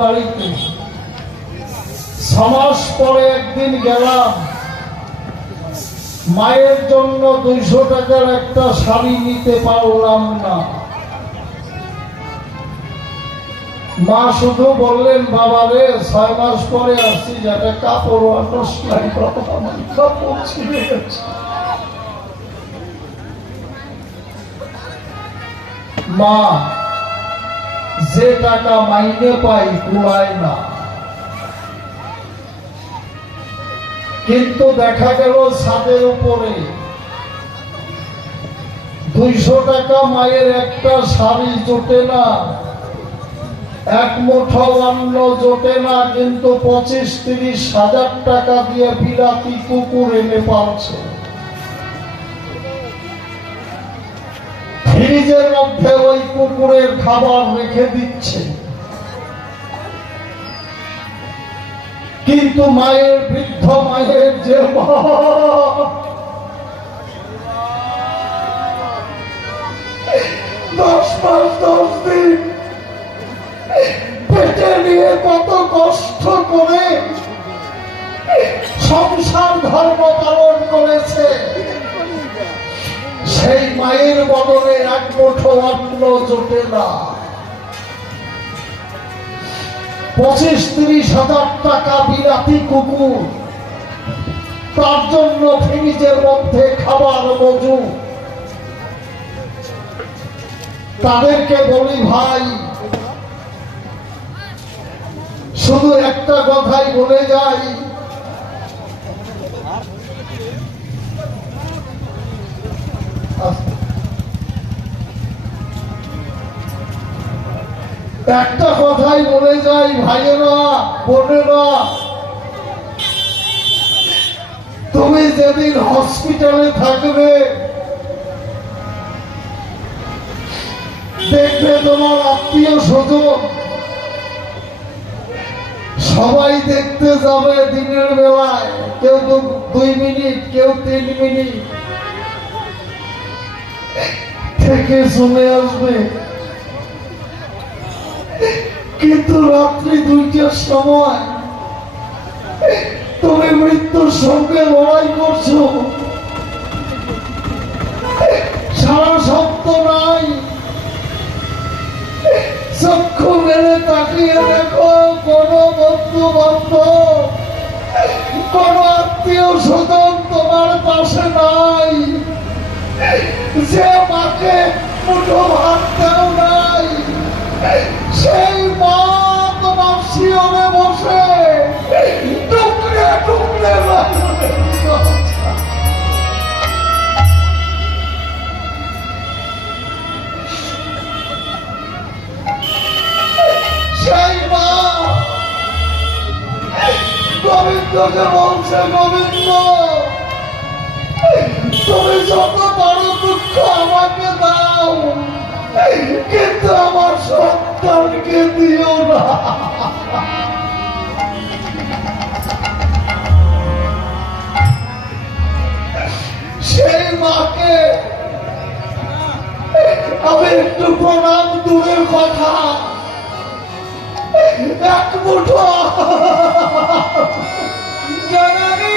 বাড়িতে 6 মাস পরে একদিন গেলাম, মায়ের জন্য 200 টাকার একটা শাড়ি নিতে পারলাম না। মা শুধু বললেন, বাবা রে 6 মাস পরে আসছি, যেটা কাপড় কাপড় ছিঁড়ে গেছে। মা, যে টাকা মাইনে পাই কুলায় না, কিন্তু দেখা গেল ছাদের উপরে 200 টাকা মায়ের একটা শাড়ি জোটে না, এক মুঠো অন্ন জোটে না, কিন্তু 25-30 হাজার টাকা দিয়ে বিলাতি কুকুর এনে পাচ্ছে। ফ্রিজের মধ্যে ওই কুকুরের খাবার রেখে দিচ্ছে, কিন্তু মায়ের, বৃদ্ধ মায়ের যে 10 মাস 10 দিন পেটে নিয়ে কত কষ্ট করে সংসার ধর্ম পালন করেছে, সেই মায়ের বদলে এক মুঠো অন্ন জোটে না। 25-30 হাজার টাকা বিলাতি কুকুর, তার জন্য ফ্রিজের মধ্যে খাবার মজুদ। তাদেরকে বলি, ভাই শুধু একটা কথাই বলে যাই, একটা কথাই বলে যাই, ভাইয়েরা বোনেরা, তুমি যেদিন হসপিটালে থাকবে, দেখবে তোমার আত্মীয় স্বজন সবাই দেখতে যাবে দিনের বেলায়, কেউ 2 মিনিট, কেউ 3 মিনিট থেকে চলে আসবে, কিন্তু রাত্রি 2টার সময় তুমি মৃত্যুর সঙ্গে লড়াই করছো। সারা শব্দ নাই, চক্ষু মেরে তাকিয়ে দেখো, কোন বন্ধু বান্ধব, কোন আত্মীয় স্বজন তোমার পাশে নাই, যে মাকে মুঠো ভাত দেও নাই, সেই মা তোমার শিয়রে বসে টুকরে টুকরে সেই মা গোবিন্দকে বলছে, গোবিন্দ তুমি যত বড় দুঃখ আমাকে দাও, কিন্তু আমার সন্তানকে দিও না। সেই মাকে আমি একটু প্রণাম দূরের কথা, এক মুঠো জননী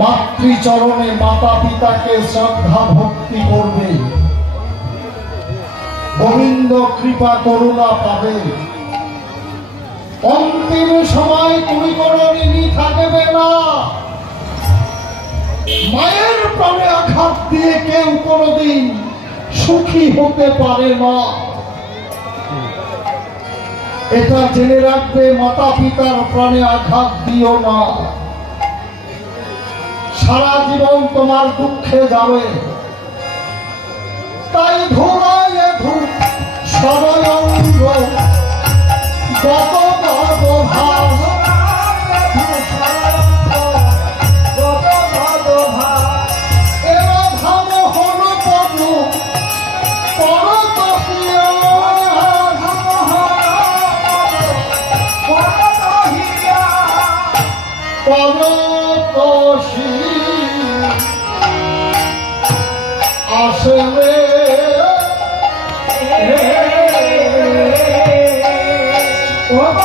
মাতৃচরণে মাতা পিতাকে শ্রদ্ধা ভক্তি করবে, গোবিন্দ কৃপা করুণা পাবে। অন্তিম সময় তুমি কোনো ঋণী থাকবে না। মায়ের প্রাণে আঘাত দিয়ে কেউ কোনোদিন সুখী হতে পারে না, এটা জেনে রাখবে। মাতা পিতার প্রাণে আঘাত দিও না, সারা জীবন তোমার দুঃখে যাবে। তাই ধুলায় ধূপ সরয়ঙ্গ গত গর্ভভাস এরা ভাব হল পদু পরতহিয়া পরতসী আসলে ও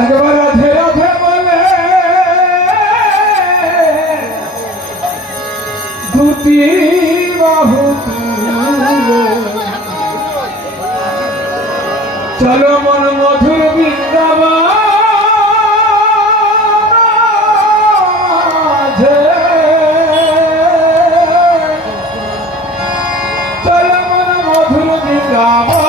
একবার রাধে রাধে বলে দুটি বাহু তুলে চলো মন মধুর বৃন্দাবন চলো মন মধুর বৃন্দাবন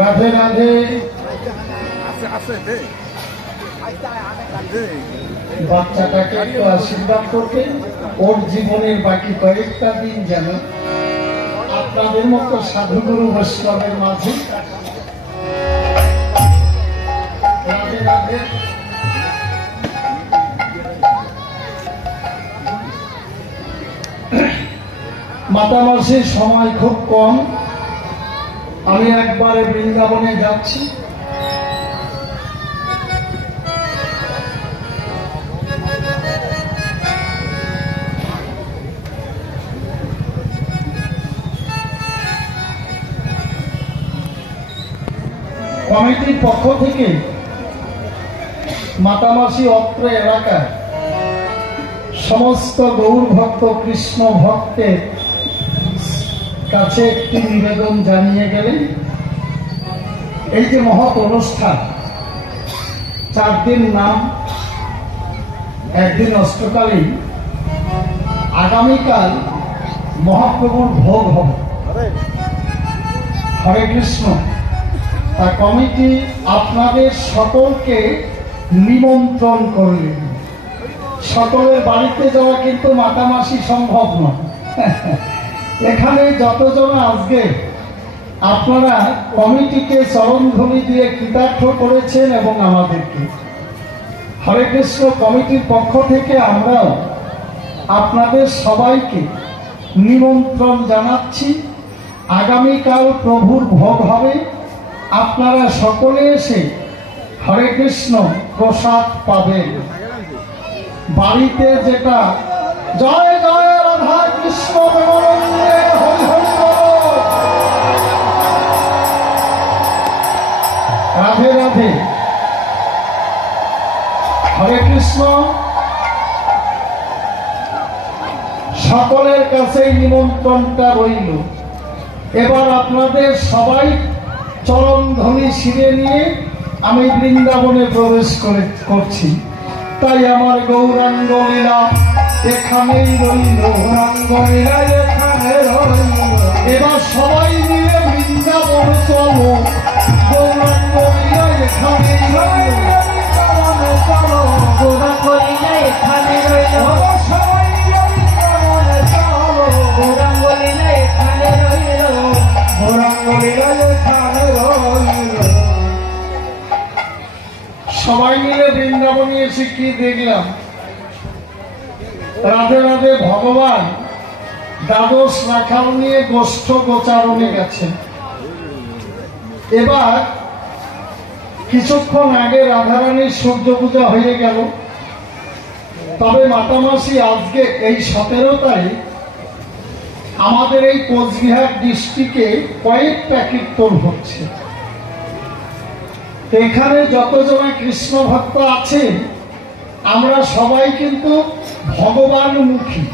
রাধে রাধে। বাচ্চাটাকে একটু আশীর্বাদ করতে, ওর জীবনের বাকি কয়েকটা দিন যেন আপনাদের মতো সাধুগুরু বৈষ্ণবের মাঝে। রাধে রাধে। মাতামাসির সময় খুব কম, আমি একবারে বৃন্দাবনে যাচ্ছি। কমিটির পক্ষ থেকে মাতামাসি অত্র এলাকার সমস্ত গৌর ভক্ত কৃষ্ণ ভক্তের কাছে একটি নিবেদন জানিয়ে গেলেন। এই যে মহৎ অনুষ্ঠান, 4 দিন নাম, একদিন অষ্টকালীন, আগামীকাল মহাপ্রভুর ভোগ হবে। হরে কৃষ্ণ। তা কমিটি আপনাদের সকলকে নিমন্ত্রণ করলেন। সকলের বাড়িতে যাওয়া কিন্তু মাতামাসি সম্ভব নয়। এখানে যতজন আজকে আপনারা কমিটিকে চরণধ্বনি দিয়ে কৃতার্থ করেছেন এবং আমাদেরকে, হরে কৃষ্ণ, কমিটির পক্ষ থেকে আমরাও আপনাদের সবাইকে নিমন্ত্রণ জানাচ্ছি। আগামীকাল প্রভুর ভোগ হবে, আপনারা সকলে এসে হরে কৃষ্ণ প্রসাদ পাবেন। বাড়িতে যেটা জয় জয় রাধা কৃষ্ণ প্রেমানন্দে হরি হরি বল, রাধে রাধে, হরে কৃষ্ণ। সকলের কাছেই নিমন্ত্রণটা রইল। এবার আপনাদের সবাই চরণধ্বনি শিরে নিয়ে আমি বৃন্দাবনে প্রবেশ করছি। তাই আমার গৌরাঙ্গ লীলা এখানেই রইল, গৌরাঙ্গ লীলা এখানে রইল। এবার সবাই মিলে বৃন্দাবন চলো, গৌরাঙ্গ লীলা এখানেই রইল, চলো, গৌরাঙ্গ লীলা এখানে রইল, সবাই বৃন্দাবনে চলো, গৌরাঙ্গ লীলা এখানে রইল, গৌরাঙ্গ লীলা এখানে রইল। সবাই মিলে বৃন্দাবনে এসে কি দেখলাম, রাধে রাধে ভগবান দ্বাদশ রাখাল নিয়ে গোষ্ঠ গোচারণে গেছেন। এবার কিছুক্ষণ আগে রাধারানীর সূর্য পূজা হয়ে গেল। তবে মাতামাসি আজকে এই 17 তারিখ আমাদের এই কোচবিহার ডিস্ট্রিক্টে কয়েকটা কীর্তন হচ্ছে। এখানে যতজন কৃষ্ণ ভক্ত আছেন আমরা সবাই কিন্তু ভগবানমুখী,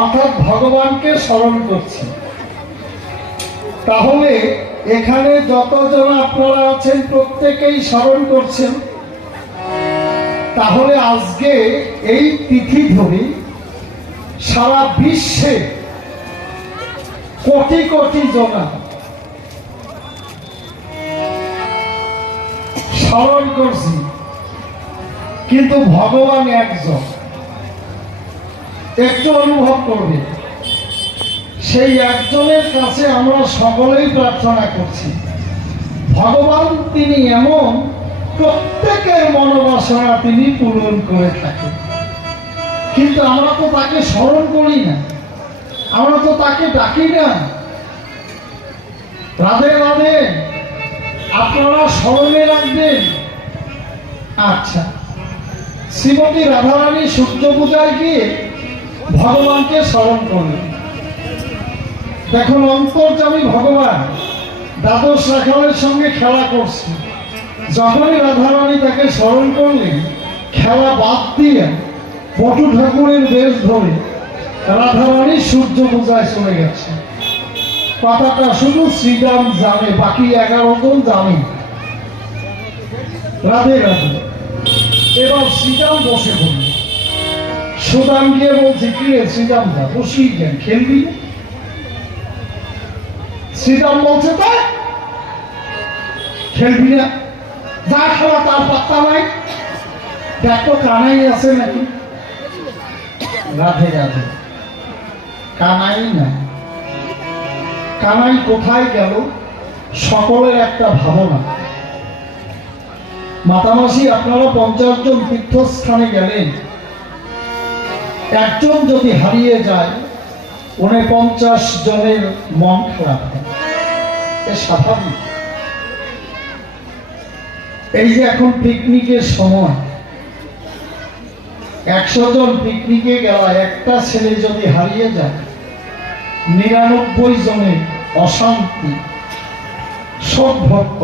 অর্থাৎ ভগবানকে স্মরণ করছি। তাহলে এখানে যতজন আপনারা আছেন প্রত্যেকেই স্মরণ করছেন। তাহলে আজকে এই তিথি ধরে সারা বিশ্বে কোটি কোটি জনা স্মরণ করছি, কিন্তু ভগবান একজন। একটু অনুভব করবে, সেই একজনের কাছে আমরা সকলেই প্রার্থনা করছি। ভগবান তিনি এমন, প্রত্যেকের মনোবাসনা তিনি পূরণ করে থাকেন, কিন্তু আমরা তো তাকে স্মরণ করি না, আমরা তো তাকে ডাকি না। রাধে রাধে, আপনারা স্মরণে রাখবেন। আচ্ছা, শ্রীমতী রাধারানী সূর্য পূজায় গিয়ে ভগবানকে স্মরণ করলেন। দেখুন, অন্তর্যামী ভগবান দ্বাদশ রাখালের সঙ্গে খেলা করছে। যখনই রাধারানী তাকে স্মরণ করলেন, খেলা বাদ দিয়ে পটু ঠাকুরের বেশ ধরে রাধারানী সূর্য পূজায় চলে গেছে। কথাটা শুধু শ্রীরাম জানে, বাকি 11 জন জানে। রাধে রাধে। এবার শ্রীরাম বসে পড়ল। সুদাম গিয়ে বলছে, কি রে শ্রীরাম, যা বসি কেন, খেলবি না? শ্রীরাম বলছে, তাই খেলবি না, যা খেলা তার পাত্তা নাই, দেখো কানাই আছে নাকি। রাধে রাধে, কানাই না, কানাই কোথায় গেল? সকলের একটা ভাবনা। মাতামাসি, আপনারা 50 জন তীর্থস্থানে গেলেন, একজন যদি হারিয়ে যায় 49 জনের মন খারাপ হয়, এ স্বাভাবিক। এই যে এখন পিকনিকের সময়, 100 জন পিকনিকে গেল, একটা ছেলে যদি হারিয়ে যায়, 99 জনের অশান্তি, শোক ভক্ত।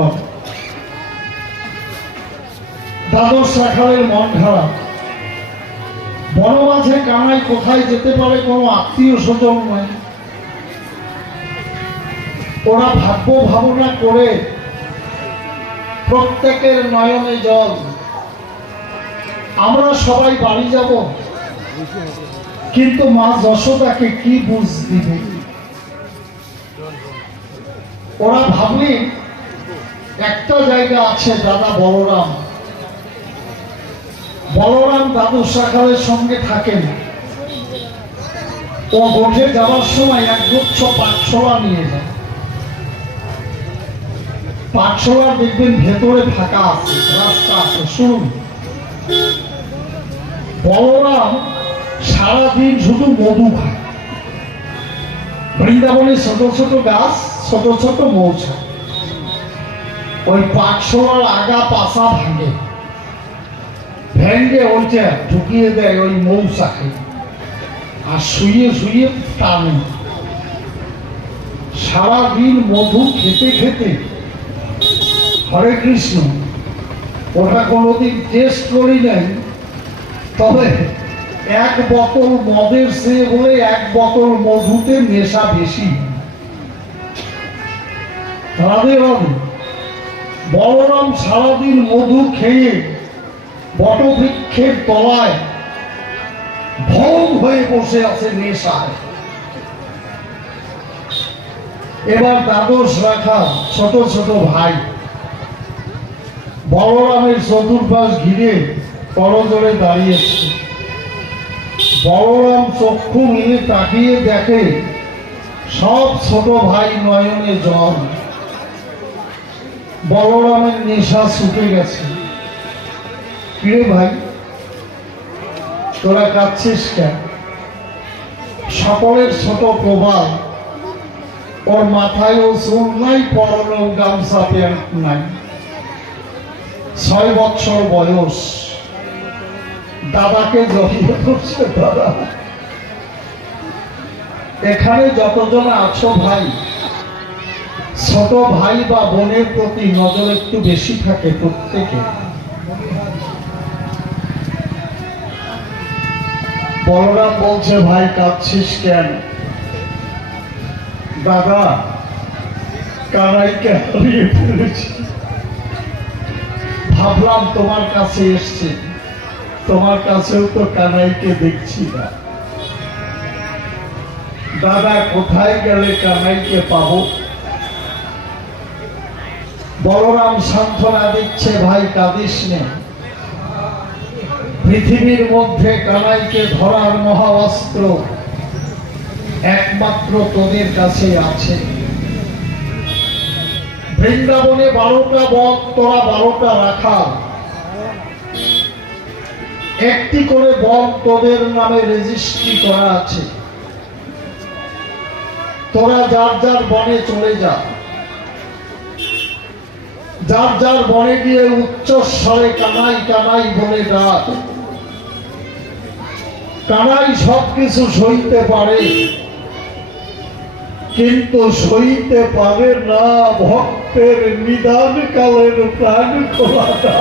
দ্বাদশ রাখালের মন খারাপ। বড় মাঝে কানাই কোথায় যেতে পারে, কোনো আত্মীয় স্বজন নয়। ওরা ভাগ্য ভাবনা করে প্রত্যেকের নয়নে জল। আমরা সবাই বাড়ি যাব, কিন্তু মা যশোদাকে কি বুঝ দিবে? ওরা ভাবলি একটা জায়গা আছে, দাদা বলরাম। বলরাম দ্বাদশ রাখালের সঙ্গে থাকেন। ও গোঠে যাওয়ার সময় এক গুচ্ছ পাঠশালা নিয়ে যায়। পাঠশালা দেখবেন ভেতরে ফাঁকা আছে, রাস্তা আছে। শুনুন, বলরাম সারাদিন শুধু মধু খায়। বৃন্দাবনে ছোট ছোট গাছ, ছোট ছোট মৌচা। ওই পাঠশালার আগা পাশা ভাঙে, ভেঙে ওইটা ঢুকিয়ে দেয় ওই মৌচাকে, আর শুয়ে শুয়ে টানে। সারাদিন মধু খেতে খেতে, হরে কৃষ্ণ, ওটা কোনোদিন টেস্ট করি নাই, তবে এক বোতল মদের চেয়ে বলে এক বোতল মধুতে নেশা বেশি। রাধে রাধে। বলরাম সারাদিন মধু খেয়ে বটবৃক্ষের তলায় ভোগ হয়ে বসে আছে নেশায়। এবার দ্বাদশ রাখা ছোট ছোট ভাই বলরামের চতুর্পাশ ঘিরে করজোড়ে দাঁড়িয়েছে। বলরাম চক্ষু মিলে তাকিয়ে দেখে সব ছোট ভাই নয়নে জল। বলরামের নেশা ছুটে গেছে। কিরে ভাই, তোরা কাঁদছিস কেন? সকলের ছোট প্রভাব, ওর মাথায় ও চুল নাই, পরনেও গামছা প্যান্ট নাই। 6 বছর বয়স, দাদাকে জড়িয়ে ধরছে। দাদা, এখানে যতজন আছো ভাই, ছোট ভাই বা বোনের প্রতি নজর একটু বেশি থাকে প্রত্যেকে। বলরাম বলছে, ভাই কাঁদছিস কেন? দাদা, কানাইকে হারিয়ে ফেলেছি। ভাবলাম তোমার কাছে এসছে, তোমার কাছেও তো কানাইকে দেখছি না। দাদা, কোথায় গেলে কানাইকে পাবো? বলরাম সান্ত্বনা দিচ্ছে, ভাই কাঁদিস নে। পৃথিবীর মধ্যে কানাইকে ধরার মহা অস্ত্র একমাত্র তোদের কাছে আছে। বৃন্দাবনে 12টা বক, তোরা 12টা রাখাল। একটি করে বক তোদের নামে রেজিস্ট্রি করা আছে। তোরা যার যার বনে চলে যা। যার যার বনে গিয়ে উচ্চ স্বরে কানাই কানাই বলে ডাক। কানাই সবকিছু সইতে পারে, কিন্তু সইতে পারে না ভক্তের নিদান কালের প্রাণ খোলাটা।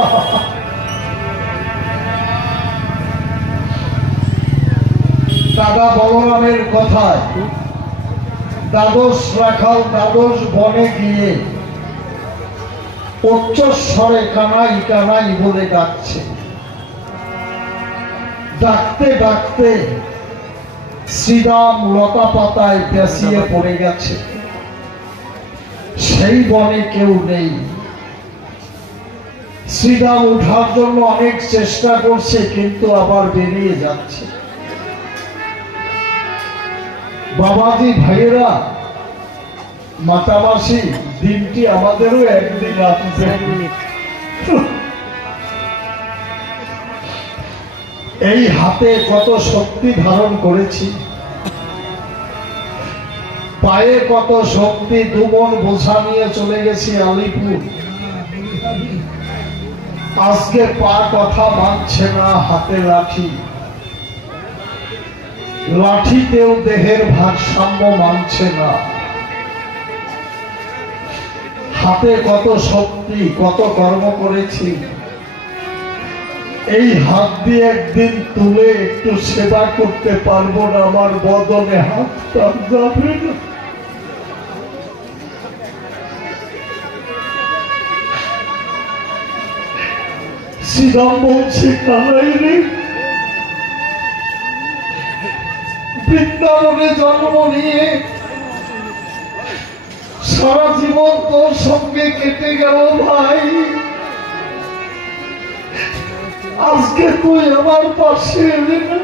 দাদা বলরামের কথায় দ্বাদশ রাখাল দ্বাদশ বনে গিয়ে উচ্চস্বরে কানাই কানাই বলে ডাকছে। ডাকতে ডাকতে শ্রীরাম লতা পাতায় পেঁচিয়ে পড়ে গেছে। সেই বনে কেউ নেই। শ্রীরাম উঠার জন্য অনেক চেষ্টা করছে, কিন্তু আবার বেরিয়ে যাচ্ছে। বাবাজি, ভাইয়েরা, মাতামাসি, দিনটি আমাদেরও একদিন আসবে। এই হাতে কত শক্তি ধারণ করেছি, পায়ে কত শক্তি, 2 মণ বোঝা নিয়ে চলে গেছি আলিপুর। আজকে পা কথা মানছে না, হাতে লাঠি। লাঠিতেও দেহের ভারসাম্য মানছে না। হাতে কত শক্তি, কত কর্ম করেছি, এই হাত দিয়ে একদিন তুলে একটু সেবা করতে পারবো না? আমার বদনে হাতটা যাবে না। শ্রীরাম বলছে, কানাই রে, বৃন্দাবনে জন্ম নিয়ে সারা জীবন তোর সঙ্গে কেটে গেল ভাই, আজকে তুই আমার পাশে এলি না।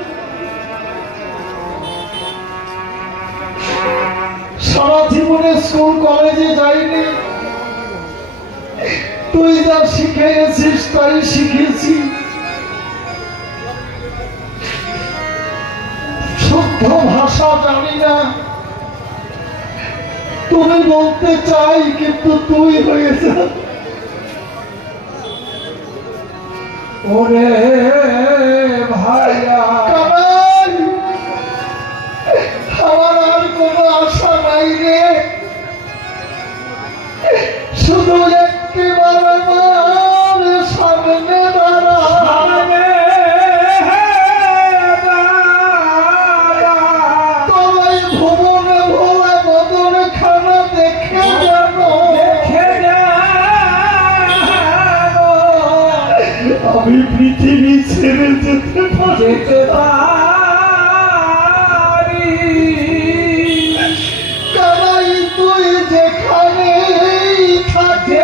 সারা জীবনে স্কুল কলেজে যাইনি, তুই যা শিখেছিস তাই শিখেছি। শুদ্ধ ভাষা জানি না, তুমি বলতে চাই কিন্তু তুই হয়ে যা। ওরে ভাইয়া, কানাই, আমার আর কোনো আশা নাই রে, শুধু একটিবার আমার সামনে দাঁড়া। তোমায় ভুবনে ভোলা বদন খানা দেখে যেন আমি পৃথিবী ছেড়ে যেতে পারি। কানাই, তুই যেখানে থাকি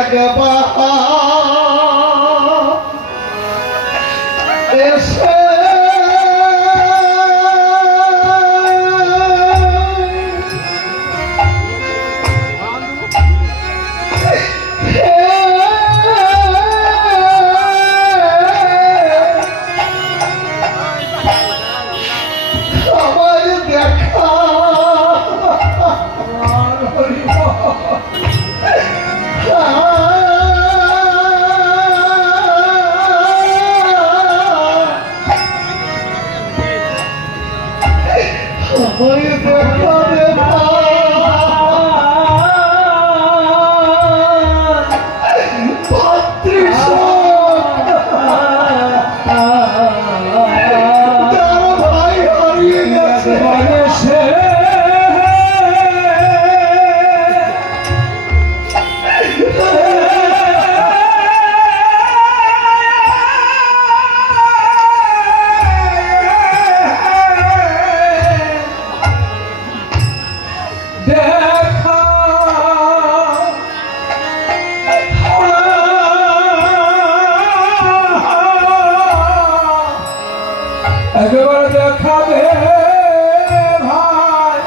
একবার এসে আমায় দেখা। আমায় দেখা রে ভাই, হারিয়ে গেছে। একবার দেখাবে ভাই,